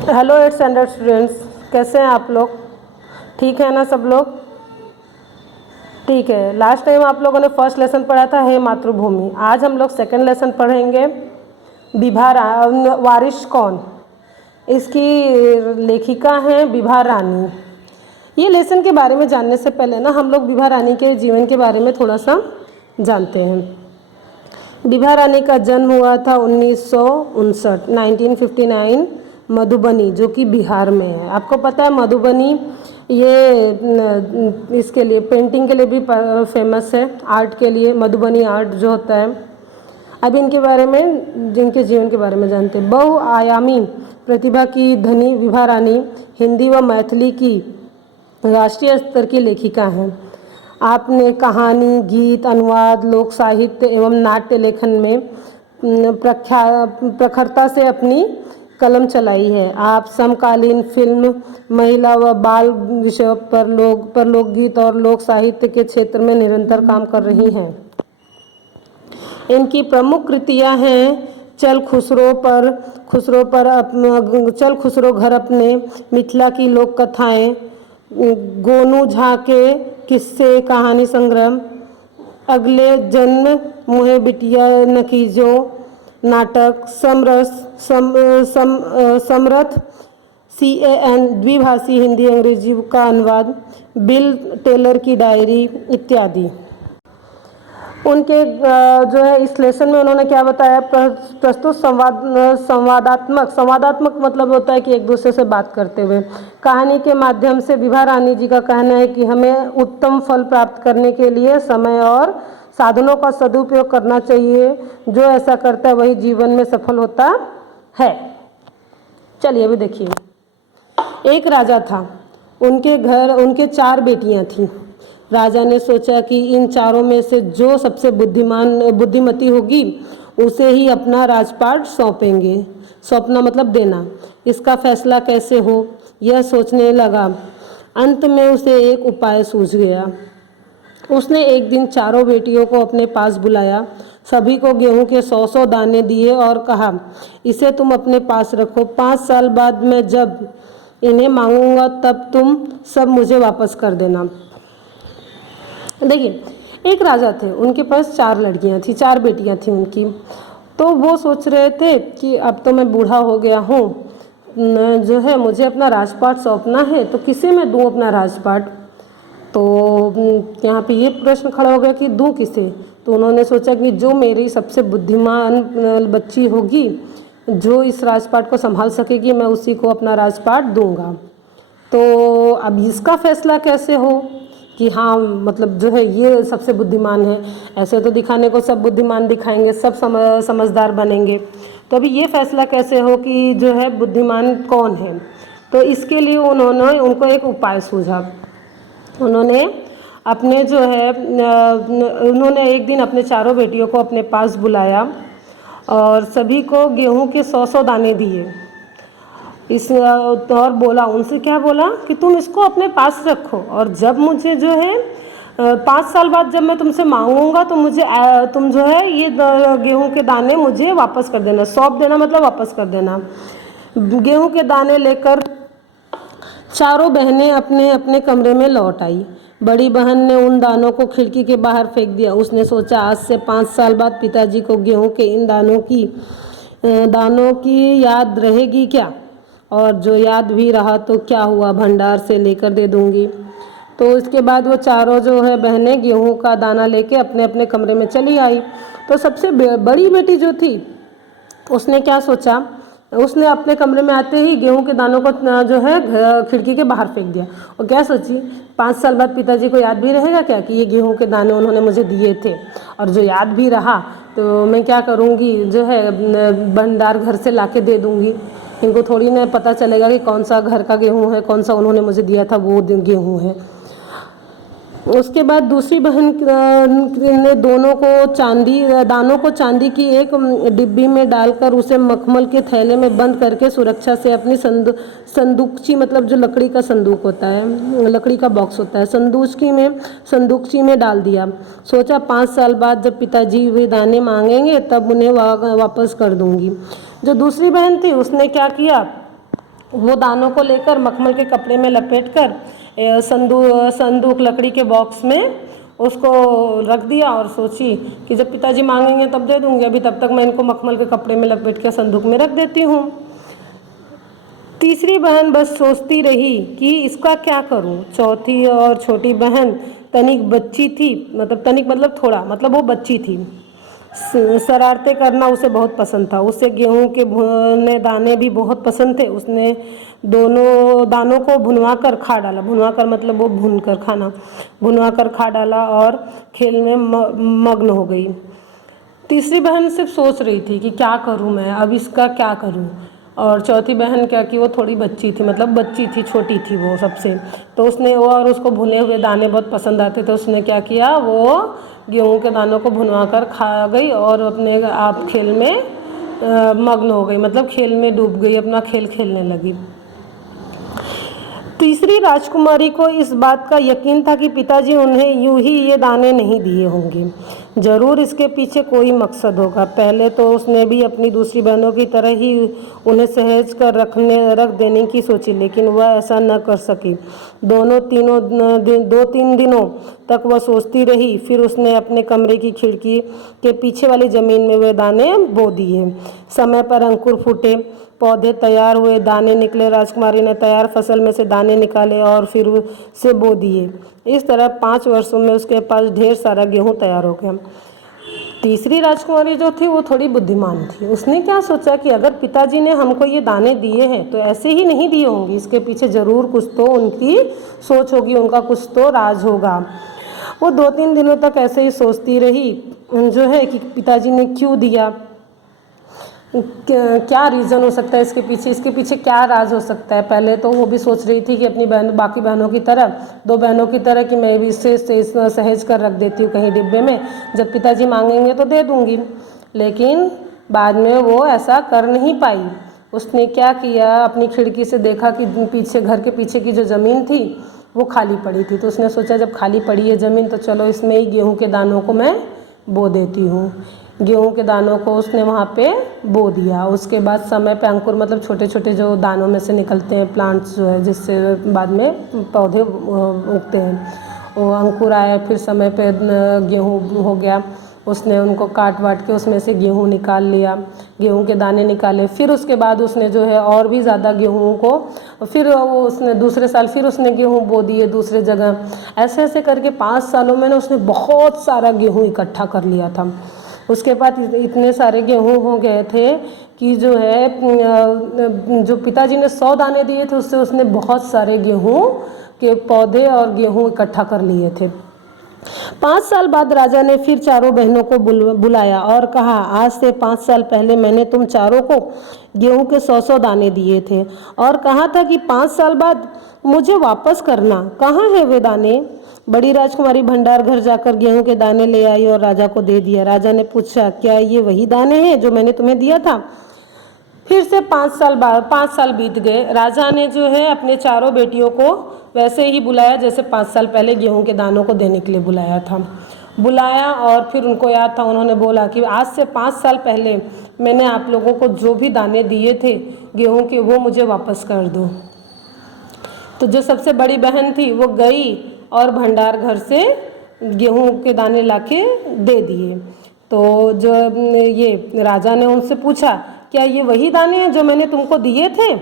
Hello 8th standard students, कैसे हैं आप लोग? ठीक है ना सब लोग? ठीक है। लास्ट टाइम आप लोगों ने फर्स्ट लेसन पढ़ा था हे मातृभूमि। आज हम लोग सेकंड लेसन पढ़ेंगे वारिश कौन। इसकी लेखिका हैं विभा रानी। ये लेसन के बारे में जानने से पहले ना हम लोग विभा रानी के जीवन के बारे में थोड़ा सा जानते हैं। विभा रानी का जन्म हुआ था 1959 मधुबनी, जो कि बिहार में है। आपको पता है मधुबनी ये इसके लिए पेंटिंग के लिए भी फेमस है, आर्ट के लिए। मधुबनी आर्ट जो होता है। अब इनके बारे में, जिनके जीवन के बारे में जानते हैं। बहुआयामी प्रतिभा की धनी विभा रानी हिंदी व मैथिली की राष्ट्रीय स्तर की लेखिका हैं। आपने कहानी, गीत, अनुवाद, लोक साहित्य एवं नाट्य लेखन में प्रखरता से अपनी कलम चलाई है। आप समकालीन फिल्म, महिला व बाल विषयों पर लोकगीत और लोक साहित्य के क्षेत्र में निरंतर काम कर रही हैं। इनकी प्रमुख कृतियां हैं चल खुसरो घर अपने, मिथिला की लोक कथाएँ, गोनू झा के किस्से कहानी संग्रह, अगले जन्म मुहे बिटिया नकीजो नाटक, समरथ CAN द्विभाषी हिंदी अंग्रेजी का अनुवाद, बिल टेलर की डायरी इत्यादि। उनके जो है इस लेसन में उन्होंने क्या बताया, प्रस्तुत संवादात्मक मतलब होता है कि एक दूसरे से बात करते हुए कहानी के माध्यम से विभा रानी जी का कहना है कि हमें उत्तम फल प्राप्त करने के लिए समय और साधनों का सदुपयोग करना चाहिए। जो ऐसा करता है वही जीवन में सफल होता है। चलिए अभी देखिए। एक राजा था, उनके 4 बेटियां थीं। राजा ने सोचा कि इन चारों में से जो सबसे बुद्धिमती होगी उसे ही अपना राजपाट सौंपेंगे। सौंपना मतलब देना। इसका फैसला कैसे हो, यह सोचने लगा। अंत में उसे एक उपाय सूझ गया। उसने एक दिन चारों बेटियों को अपने पास बुलाया, सभी को गेहूं के 100 दाने दिए और कहा, इसे तुम अपने पास रखो। 5 साल बाद मैं जब इन्हें मांगूंगा तब तुम सब मुझे वापस कर देना। देखिए, एक राजा थे, उनके पास 4 लड़कियां थी, 4 बेटियां थी उनकी। तो वो सोच रहे थे कि अब तो मैं बूढ़ा हो गया हूँ, जो है मुझे अपना राजपाट सौंपना है, तो किसे मैं दूँ अपना राजपाट। तो यहाँ पे ये प्रश्न खड़ा हो गया कि दूँ किसे। तो उन्होंने सोचा कि जो मेरी सबसे बुद्धिमान बच्ची होगी, जो इस राजपाट को संभाल सकेगी, मैं उसी को अपना राजपाट दूंगा। तो अब इसका फैसला कैसे हो कि हाँ मतलब जो है ये सबसे बुद्धिमान है। ऐसे तो दिखाने को सब बुद्धिमान दिखाएंगे, सब समझदार बनेंगे। तो अभी ये फैसला कैसे हो कि जो है बुद्धिमान कौन है। तो इसके लिए उनको एक उपाय सूझा। उन्होंने एक दिन अपने चारों बेटियों को अपने पास बुलाया और सभी को गेहूं के 100 दाने दिए। और बोला, उनसे क्या बोला कि तुम इसको अपने पास रखो और जब मुझे जो है 5 साल बाद जब मैं तुमसे मांगूंगा तो तुम जो है ये गेहूं के दाने मुझे वापस कर देना। सौंप देना मतलब वापस कर देना। गेहूं के दाने लेकर चारों बहनें अपने अपने कमरे में लौट आई। बड़ी बहन ने उन दानों को खिड़की के बाहर फेंक दिया। उसने सोचा, आज से 5 साल बाद पिताजी को गेहूं के इन दानों की याद रहेगी क्या, और जो याद भी रहा तो क्या हुआ, भंडार से लेकर दे दूंगी। तो इसके बाद वो चारों जो है बहनें गेहूं का दाना लेके अपने अपने कमरे में चली आई। तो सबसे बड़ी बेटी जो थी उसने क्या सोचा, उसने अपने कमरे में आते ही गेहूं के दानों को जो है खिड़की के बाहर फेंक दिया। और क्या सोची, 5 साल बाद पिताजी को याद भी रहेगा क्या कि ये गेहूं के दाने उन्होंने मुझे दिए थे, और जो याद भी रहा तो मैं क्या करूँगी, जो है भंडार घर से लाके दे दूँगी। इनको थोड़ी ना पता चलेगा कि कौन सा घर का गेहूं है, कौन सा उन्होंने मुझे दिया था वो गेहूं है। उसके बाद दूसरी बहन ने दानों को चांदी की एक डिब्बी में डालकर उसे मखमल के थैले में बंद करके सुरक्षा से अपनी संदूकची मतलब जो लकड़ी का संदूक होता है, लकड़ी का बॉक्स होता है, संदूकची में डाल दिया। सोचा 5 साल बाद जब पिताजी वे दाने मांगेंगे तब उन्हें वापस कर दूंगी। जो दूसरी बहन थी उसने क्या किया, वो दानों को लेकर मखमल के कपड़े में लपेटकर संदूक लकड़ी के बॉक्स में उसको रख दिया और सोची कि जब पिताजी मांगेंगे तब दे दूंगी, अभी तब तक मैं इनको मखमल के कपड़े में लपेट के संदूक में रख देती हूँ। तीसरी बहन बस सोचती रही कि इसका क्या करूं। चौथी और छोटी बहन तनिक बच्ची थी, मतलब तनिक मतलब थोड़ा, मतलब वो बच्ची थी। शरारतें करना उसे बहुत पसंद था। उसे गेहूं के भुने दाने भी बहुत पसंद थे। उसने दोनों दानों को भुनवा कर खा डाला। भुनवा कर मतलब वो भून कर खाना, भुनवा कर खा डाला और खेल में मग्न हो गई। तीसरी बहन सिर्फ सोच रही थी कि क्या करूं मैं, अब इसका क्या करूं। और चौथी बहन क्या कि वो थोड़ी बच्ची थी, मतलब बच्ची थी, छोटी थी वो सबसे। तो उसने वो, और उसको भुने हुए दाने बहुत पसंद आते थे, उसने क्या किया, वो गेहूं के दानों को भुनवा कर खा गई और अपने आप खेल में मग्न हो गई, मतलब खेल में डूब गई, अपना खेल खेलने लगी। तीसरी राजकुमारी को इस बात का यकीन था कि पिताजी उन्हें यूं ही ये दाने नहीं दिए होंगे, जरूर इसके पीछे कोई मकसद होगा। पहले तो उसने भी अपनी दूसरी बहनों की तरह ही उन्हें सहेज कर रख देने की सोची, लेकिन वह ऐसा न कर सकी। दो तीन दिनों तक वह सोचती रही। फिर उसने अपने कमरे की खिड़की के पीछे वाली जमीन में वे दाने बो दिए। समय पर अंकुर फूटे, पौधे तैयार हुए, दाने निकले। राजकुमारी ने तैयार फसल में से दाने निकाले और फिर उसे बो दिए। इस तरह 5 वर्षों में उसके पास ढेर सारा गेहूं तैयार हो गया। तीसरी राजकुमारी जो थी वो थोड़ी बुद्धिमान थी। उसने क्या सोचा कि अगर पिताजी ने हमको ये दाने दिए हैं तो ऐसे ही नहीं दिए होंगे, इसके पीछे ज़रूर कुछ तो उनकी सोच होगी, उनका कुछ तो राज होगा। वो 2-3 दिनों तक ऐसे ही सोचती रही जो है कि पिताजी ने क्यों दिया, क्या रीज़न हो सकता है इसके पीछे क्या राज हो सकता है। पहले तो वो भी सोच रही थी कि अपनी बाकी बहनों की तरह, 2 बहनों की तरह, कि मैं भी इससे सहेज कर रख देती हूँ कहीं डिब्बे में, जब पिताजी मांगेंगे तो दे दूँगी। लेकिन बाद में वो ऐसा कर नहीं पाई। उसने क्या किया, अपनी खिड़की से देखा कि पीछे, घर के पीछे की जो ज़मीन थी वो खाली पड़ी थी। तो उसने सोचा जब खाली पड़ी है ज़मीन तो चलो इसमें ही गेहूँ के दानों को मैं बो देती हूँ। गेहूं के दानों को उसने वहाँ पे बो दिया। उसके बाद समय पे अंकुर, मतलब छोटे छोटे जो दानों में से निकलते हैं प्लांट्स जो है, जिससे बाद में पौधे उगते हैं, वो अंकुर आया। फिर समय पे गेहूं हो गया। उसने उनको काट वाट के उसमें से गेहूं निकाल लिया, गेहूं के दाने निकाले। फिर उसके बाद उसने जो है और भी ज़्यादा गेहूं को, फिर वो उसने दूसरे साल फिर उसने गेहूं बो दिए दूसरे जगह। ऐसे ऐसे करके 5 सालों में ना उसने बहुत सारा गेहूं इकट्ठा कर लिया था। उसके बाद इतने सारे गेहूं हो गए थे कि जो है, जो पिताजी ने 100 दाने दिए थे उससे उसने बहुत सारे गेहूं के पौधे और गेहूं इकट्ठा कर लिए थे। 5 साल बाद राजा ने फिर चारों बहनों को बुलाया और कहा, आज से 5 साल पहले मैंने तुम चारों को गेहूं के 100-100 दाने दिए थे और कहा था कि 5 साल बाद मुझे वापस करना। कहाँ है वे दाने? बड़ी राजकुमारी भंडार घर जाकर गेहूं के दाने ले आई और राजा को दे दिया। राजा ने पूछा, क्या ये वही दाने हैं जो मैंने तुम्हें दिया था? फिर से 5 साल बीत गए। राजा ने जो है अपने चारों बेटियों को वैसे ही बुलाया जैसे 5 साल पहले गेहूं के दानों को देने के लिए बुलाया था। बुलाया और फिर उनको याद था। उन्होंने बोला कि आज से 5 साल पहले मैंने आप लोगों को जो भी दाने दिए थे गेहूं के, वो मुझे वापस कर दो। तो जो सबसे बड़ी बहन थी वो गई और भंडार घर से गेहूं के दाने लाके दे दिए। तो जो ये राजा ने उनसे पूछा, क्या ये वही दाने हैं जो मैंने तुमको दिए थे?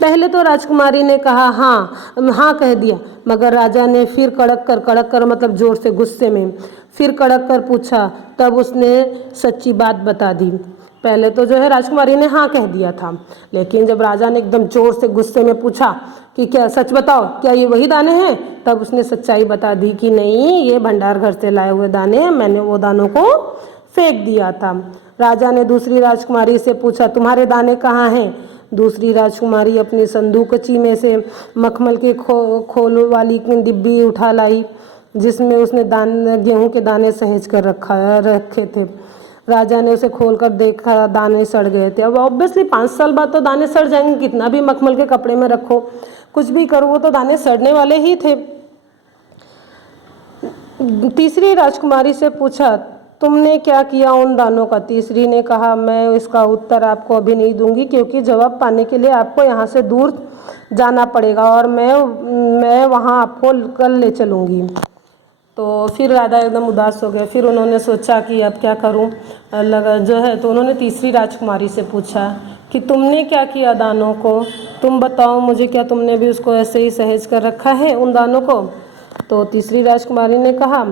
पहले तो राजकुमारी ने कहा हाँ हाँ कह दिया, मगर राजा ने फिर कड़क कर मतलब जोर से, गुस्से में फिर कड़क कर पूछा। तब उसने सच्ची बात बता दी। पहले तो जो है राजकुमारी ने हाँ कह दिया था, लेकिन जब राजा ने एकदम जोर से गुस्से में पूछा कि क्या सच बताओ, क्या ये वही दाने हैं, तब उसने सच्चाई बता दी कि नहीं, ये भंडार घर से लाए हुए दाने हैं, मैंने वो दानों को फेंक दिया था। राजा ने दूसरी राजकुमारी से पूछा, तुम्हारे दाने कहाँ हैं? दूसरी राजकुमारी अपनी संदूकची में से मखमल के खोल वाली डिब्बी उठा लाई जिसमें उसने गेहूं के दाने सहेज कर रखे थे। राजा ने उसे खोलकर देखा, दाने सड़ गए थे। अब ऑब्वियसली 5 साल बाद तो दाने सड़ जाएंगे, कितना भी मखमल के कपड़े में रखो, कुछ भी करो, वो तो दाने सड़ने वाले ही थे। तीसरी राजकुमारी से पूछा, तुमने क्या किया उन दानों का? तीसरी ने कहा, मैं इसका उत्तर आपको अभी नहीं दूंगी, क्योंकि जवाब पाने के लिए आपको यहाँ से दूर जाना पड़ेगा और मैं वहाँ आपको कल ले चलूँगी। तो फिर राधा एकदम उदास हो गए। फिर उन्होंने सोचा कि अब क्या करूं, लगा जो है, तो उन्होंने तीसरी राजकुमारी से पूछा कि तुमने क्या किया दानों को, तुम बताओ मुझे, क्या तुमने भी उसको ऐसे ही सहेज कर रखा है उन दानों को? तो तीसरी राजकुमारी ने कहा,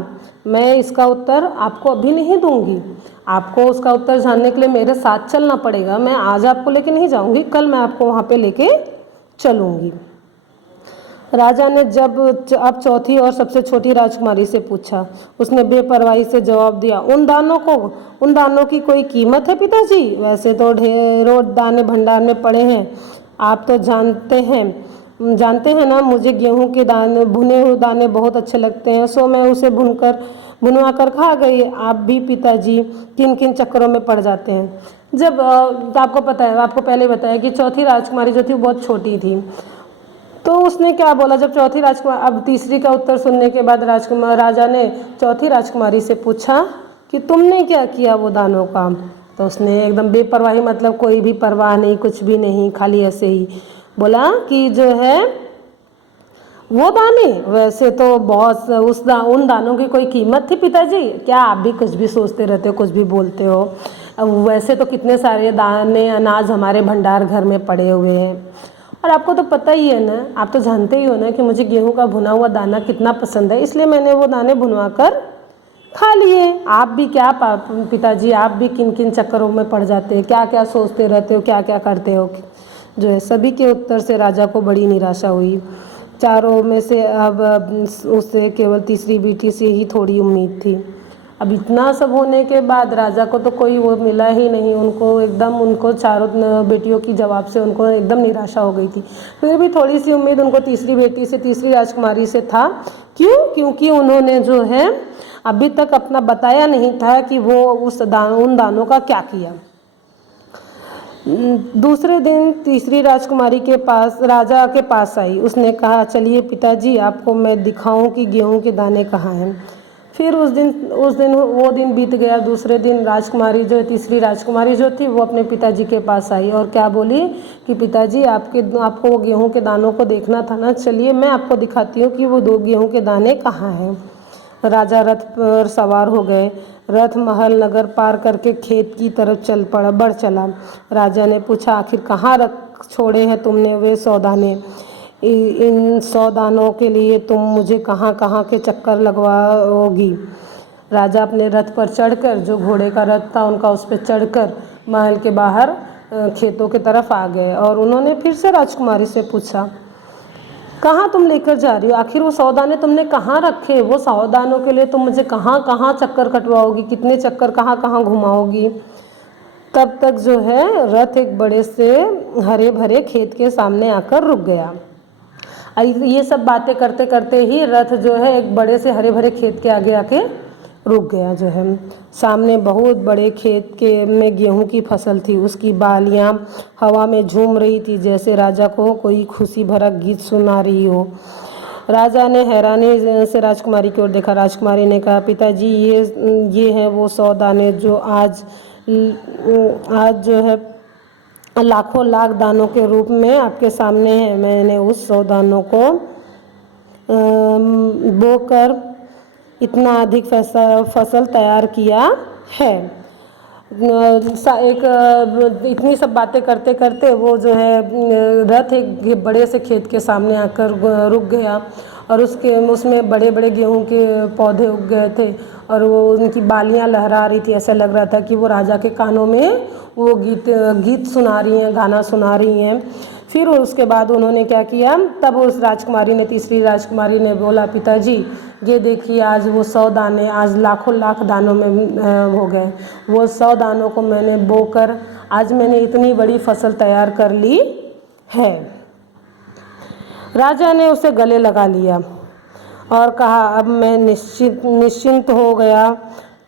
मैं इसका उत्तर आपको अभी नहीं दूंगी, आपको उसका उत्तर जानने के लिए मेरे साथ चलना पड़ेगा। मैं आज आपको लेके नहीं जाऊंगी, कल मैं आपको वहाँ पे लेके चलूँगी। राजा ने जब अब चौथी और सबसे छोटी राजकुमारी से पूछा, उसने बेपरवाही से जवाब दिया, उन दानों की कोई कीमत है पिताजी? वैसे तो ढेरों दाने भंडार में पड़े हैं, आप तो जानते हैं ना, मुझे गेहूं के दाने, भुने हुए दाने बहुत अच्छे लगते हैं, सो मैं उसे भुनवा कर खा गई। आप भी पिताजी किन किन चक्करों में पड़ जाते हैं। जब आपको पता है, आपको पहले बताया कि चौथी राजकुमारी जो थी वो बहुत छोटी थी, तो उसने क्या बोला, जब चौथी राजकुमार, अब तीसरी का उत्तर सुनने के बाद राजा ने चौथी राजकुमारी से पूछा कि तुमने क्या किया वो दानों का? तो उसने एकदम बेपरवाही, मतलब कोई भी परवाह नहीं, कुछ भी नहीं, खाली ऐसे ही बोला कि जो है वो दाने, वैसे तो बहुत उन दानों की कोई कीमत थी पिताजी? क्या आप भी कुछ भी सोचते रहते हो, कुछ भी बोलते हो? वैसे तो कितने सारे दाने अनाज हमारे भंडार घर में पड़े हुए हैं, और आपको तो पता ही है ना, आप तो जानते ही हो ना कि मुझे गेहूं का भुना हुआ दाना कितना पसंद है, इसलिए मैंने वो दाने भुनवा कर खा लिए। आप भी क्या पिताजी, आप भी किन किन चक्करों में पड़ जाते हैं, क्या क्या सोचते रहते हो, क्या क्या करते हो? जो है, सभी के उत्तर से राजा को बड़ी निराशा हुई। चारों में से अब उससे केवल तीसरी बेटी से ही थोड़ी उम्मीद थी। अब इतना सब होने के बाद राजा को तो कोई वो मिला ही नहीं, उनको चारों बेटियों की जवाब से उनको एकदम निराशा हो गई थी। फिर भी थोड़ी सी उम्मीद उनको तीसरी बेटी से, तीसरी राजकुमारी से था। क्योंकि उन्होंने जो है अभी तक अपना बताया नहीं था कि वो उन दानों का क्या किया। दूसरे दिन तीसरी राजकुमारी के पास, राजा के पास आई। उसने कहा, चलिए पिताजी, आपको मैं दिखाऊं कि गेहूं के दाने कहाँ हैं। फिर उस दिन वो दिन बीत गया। दूसरे दिन राजकुमारी जो, तीसरी राजकुमारी जो थी, वो अपने पिताजी के पास आई और क्या बोली कि पिताजी, आपको वो गेहूं के दानों को देखना था ना, चलिए मैं आपको दिखाती हूँ कि वो 2 गेहूं के दाने कहाँ हैं। राजा रथ पर सवार हो गए। रथ महल नगर पार करके खेत की तरफ बढ़ चला। राजा ने पूछा, आखिर कहाँ रख छोड़े हैं तुमने वे 100 दाने? इन 100 दानों के लिए तुम मुझे कहाँ कहाँ के चक्कर लगवाओगी? राजा अपने रथ पर चढ़कर, जो घोड़े का रथ था उनका, उस पर चढ़कर महल के बाहर खेतों की तरफ आ गए। और उन्होंने फिर से राजकुमारी से पूछा, कहाँ तुम लेकर जा रही हो? आखिर वो 100 दाने तुमने कहाँ रखे? वो 100 दानों के लिए तुम मुझे कहाँ कहाँ चक्कर कटवाओगी, कितने चक्कर कहाँ कहाँ घुमाओगी? तब तक जो है रथ एक बड़े से हरे भरे खेत के सामने आकर रुक गया। ये सब बातें करते करते ही रथ जो है एक बड़े से हरे भरे खेत के आगे आके रुक गया। जो है सामने बहुत बड़े खेत में गेहूं की फसल थी। उसकी बालियां हवा में झूम रही थी, जैसे राजा को कोई खुशी भरा गीत सुना रही हो। राजा ने हैरानी से राजकुमारी की ओर देखा। राजकुमारी ने कहा, पिताजी, ये है वो 100 दाने जो आज जो है लाखों लाख दानों के रूप में आपके सामने है। मैंने उस 100 दानों को बोकर इतना अधिक फसल तैयार किया है। इतनी सब बातें करते करते वो जो है रथ एक बड़े से खेत के सामने आकर रुक गया और उसमें बड़े बड़े गेहूं के पौधे उग गए थे और वो उनकी बालियां लहरा रही थी। ऐसा लग रहा था कि वो राजा के कानों में वो गीत सुना रही हैं, गाना सुना रही हैं। फिर उसके बाद उन्होंने क्या किया, तब उस राजकुमारी ने, तीसरी राजकुमारी ने बोला, पिताजी, ये देखिए, आज वो 100 दाने आज लाखों लाख दानों में हो गए। वो 100 दानों को मैंने बोकर आज मैंने इतनी बड़ी फसल तैयार कर ली है। राजा ने उसे गले लगा लिया और कहा, अब मैं निश्चिंत हो गया।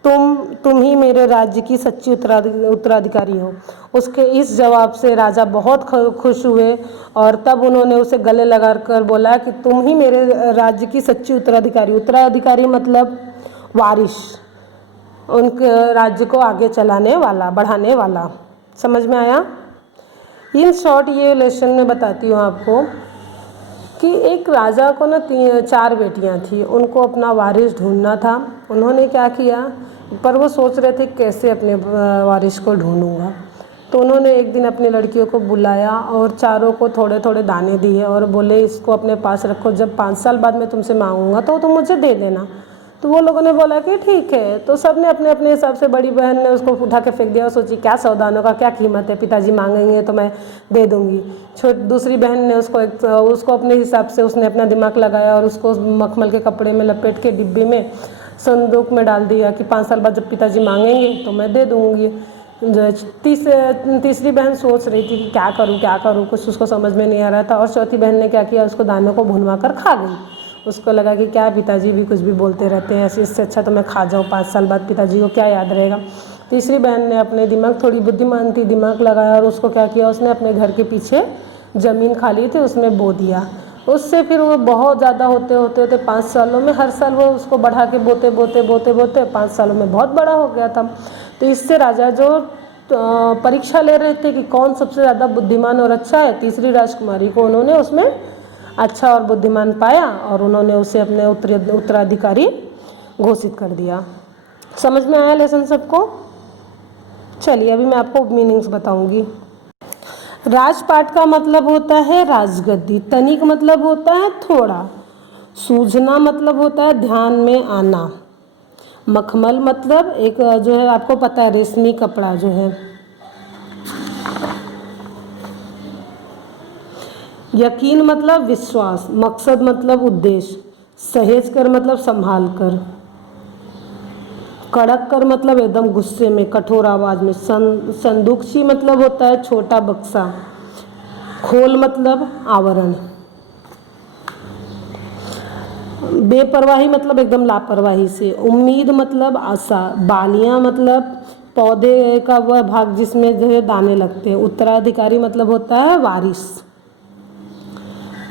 तुम ही मेरे राज्य की सच्ची उत्तराधिकारी हो। उसके इस जवाब से राजा बहुत खुश हुए और तब उन्होंने उसे गले लगाकर बोला कि तुम ही मेरे राज्य की सच्ची उत्तराधिकारी। उत्तराधिकारी मतलब वारिस। उनके राज्य को आगे चलाने वाला, बढ़ाने वाला। समझ में आया? इन शॉर्ट ये लेसन में बताती हूँ आपको कि एक राजा को ना 4 बेटियाँ थी, उनको अपना वारिस ढूंढना था। उन्होंने क्या किया, पर वो सोच रहे थे कैसे अपने वारिस को ढूंढूंगा। तो उन्होंने एक दिन अपनी लड़कियों को बुलाया और चारों को थोड़े थोड़े दाने दिए और बोले इसको अपने पास रखो, जब 5 साल बाद मैं तुमसे मांगूंगा तो तुम मुझे दे देना। तो वो लोगों ने बोला कि ठीक है। तो सब ने अपने अपने हिसाब से, बड़ी बहन ने उसको उठा के फेंक दिया और सोची क्या 100 दानों का क्या कीमत है, पिताजी मांगेंगे तो मैं दे दूंगी। दूसरी बहन ने उसको अपने हिसाब से उसने अपना दिमाग लगाया और उसको मखमल के कपड़े में लपेट के डिब्बे में संदूक में डाल दिया कि 5 साल बाद जब पिताजी मांगेंगे तो मैं दे दूँगी। तीसरी बहन सोच रही थी कि क्या करूँ, कुछ उसको समझ में नहीं आ रहा था। और चौथी बहन ने क्या किया, उसको दानों को भुनवा कर खा गई। उसको लगा कि क्या पिताजी भी कुछ भी बोलते रहते हैं, ऐसे इससे अच्छा तो मैं खा जाऊँ, 5 साल बाद पिताजी को क्या याद रहेगा। तीसरी बहन ने अपने दिमाग, थोड़ी बुद्धिमान थी, दिमाग लगाया और उसको क्या किया, उसने अपने घर के पीछे ज़मीन खाली थी उसमें बो दिया। उससे फिर वो बहुत ज़्यादा होते 5 सालों में, हर साल वो उसको बढ़ा के बोते 5 सालों में बहुत बड़ा हो गया था। तो इससे राजा जो परीक्षा ले रहे थे कि कौन सबसे ज़्यादा बुद्धिमान और अच्छा है, तीसरी राजकुमारी को उन्होंने उसमें अच्छा और बुद्धिमान पाया और उन्होंने उसे अपने उत्तराधिकारी घोषित कर दिया। समझ में आया लेसन सबको? चलिए अभी मैं आपको मीनिंग्स बताऊंगी। राजपाट का मतलब होता है राजगद्दी, तनिक मतलब होता है थोड़ा, सूझना मतलब होता है ध्यान में आना, मखमल मतलब एक जो है आपको पता है रेशमी कपड़ा जो है, यकीन मतलब विश्वास, मकसद मतलब उद्देश्य, सहेज कर मतलब संभाल कर, कड़क कर मतलब एकदम गुस्से में, कठोर आवाज में, संदूकची मतलब होता है छोटा बक्सा, खोल मतलब आवरण, बेपरवाही मतलब एकदम लापरवाही से, उम्मीद मतलब आशा, बालियां मतलब पौधे का वह भाग जिसमें जो है दाने लगते हैं, उत्तराधिकारी मतलब होता है वारिस।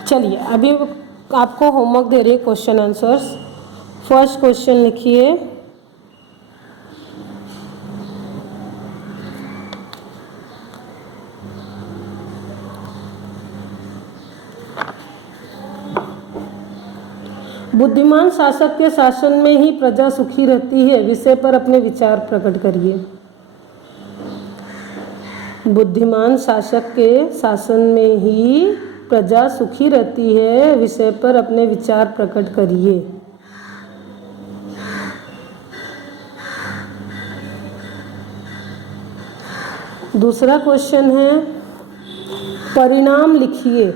चलिए अभी आपको होमवर्क दे रही है, क्वेश्चन आंसर्स। फर्स्ट क्वेश्चन लिखिए, बुद्धिमान शासक के शासन में ही प्रजा सुखी रहती है, विषय पर अपने विचार प्रकट करिए। बुद्धिमान शासक के शासन में ही प्रजा सुखी रहती है, विषय पर अपने विचार प्रकट करिए। दूसरा क्वेश्चन है, परिणाम लिखिए।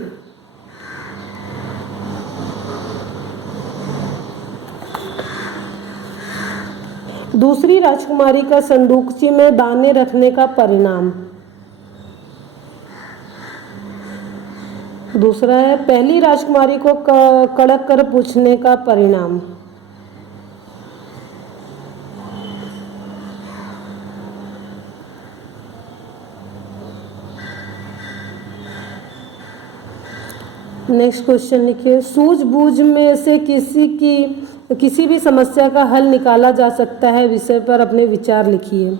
दूसरी राजकुमारी का संदूकची में दाने रखने का परिणाम। दूसरा है, पहली राजकुमारी को कड़क कर पूछने का परिणाम। नेक्स्ट क्वेश्चन लिखिए, सूझबूझ में से किसी भी समस्या का हल निकाला जा सकता है, विषय पर अपने विचार लिखिए।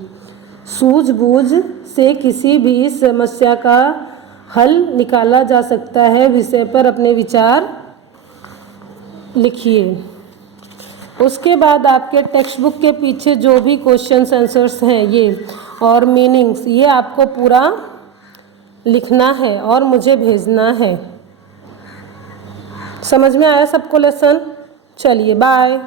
सूझबूझ से किसी भी समस्या का हल निकाला जा सकता है, विषय पर अपने विचार लिखिए। उसके बाद आपके टेक्स्ट बुक के पीछे जो भी क्वेश्चंस आंसर्स हैं ये और मीनिंग्स, ये आपको पूरा लिखना है और मुझे भेजना है। समझ में आया सबको लेसन? चलिए बाय।